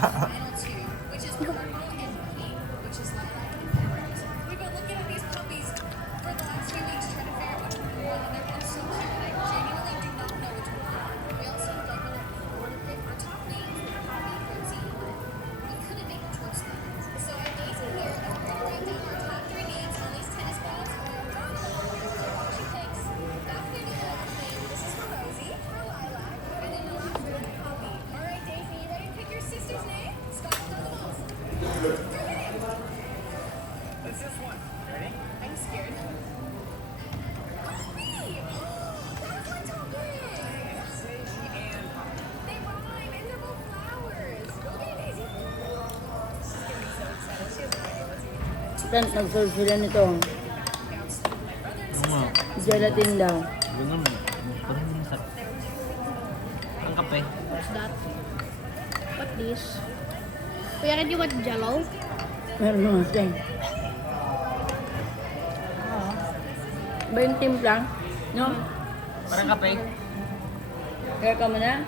Nag-serve sila nito. Oo nga. Gelatin daw. Yun naman. Parang minsan. Ang kape. What's that? What this? Kuya, can you want jello? Meron mga siyang. Ba yung timpla? No? Parang kape. Kaya ka mo na?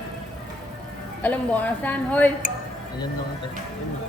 Alam mo kung saan? Hoy! Ayan lang kape. Yun na.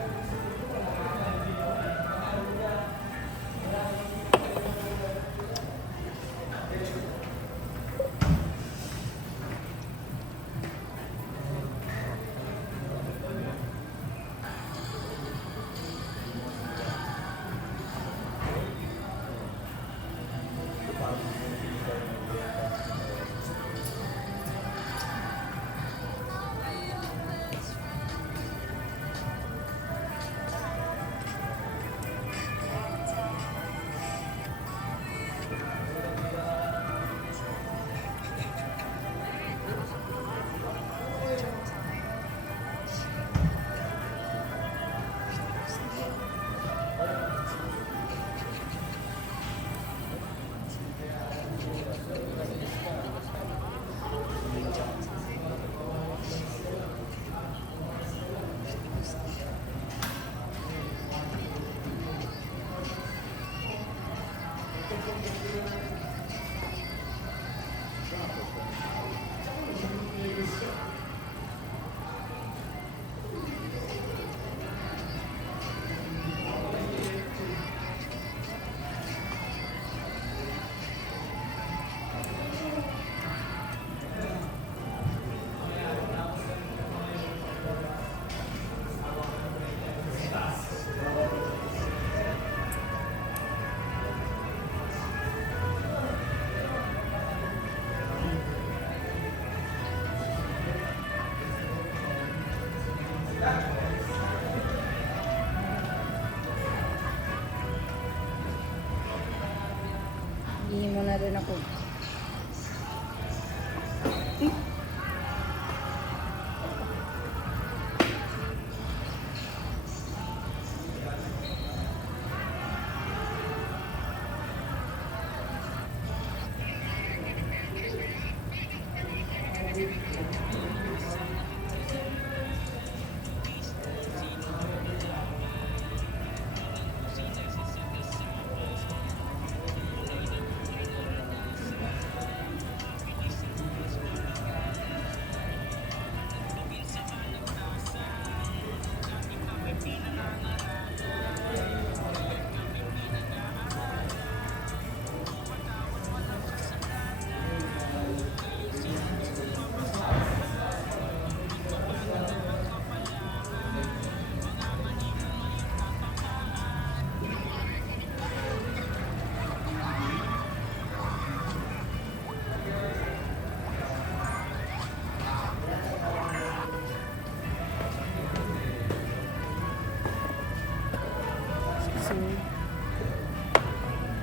Hindi mo na rin ako.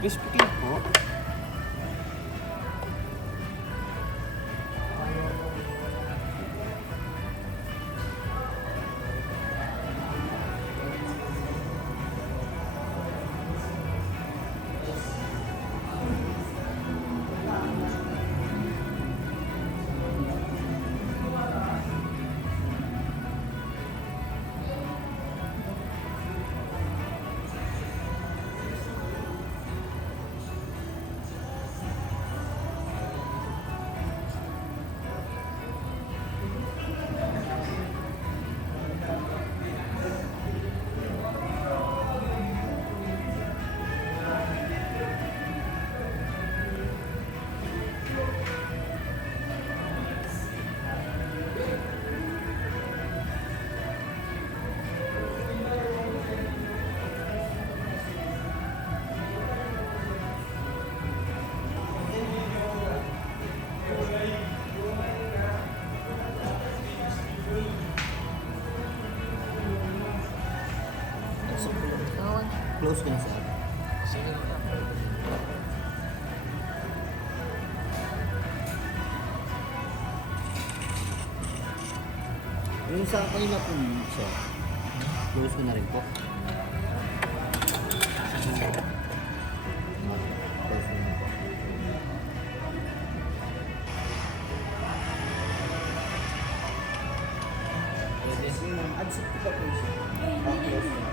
Crispy cake po. Close ko na sa akin. Yung sa kanina po siya, close ko na rin po. Close ko na po. Ads ko pa po siya. Close na.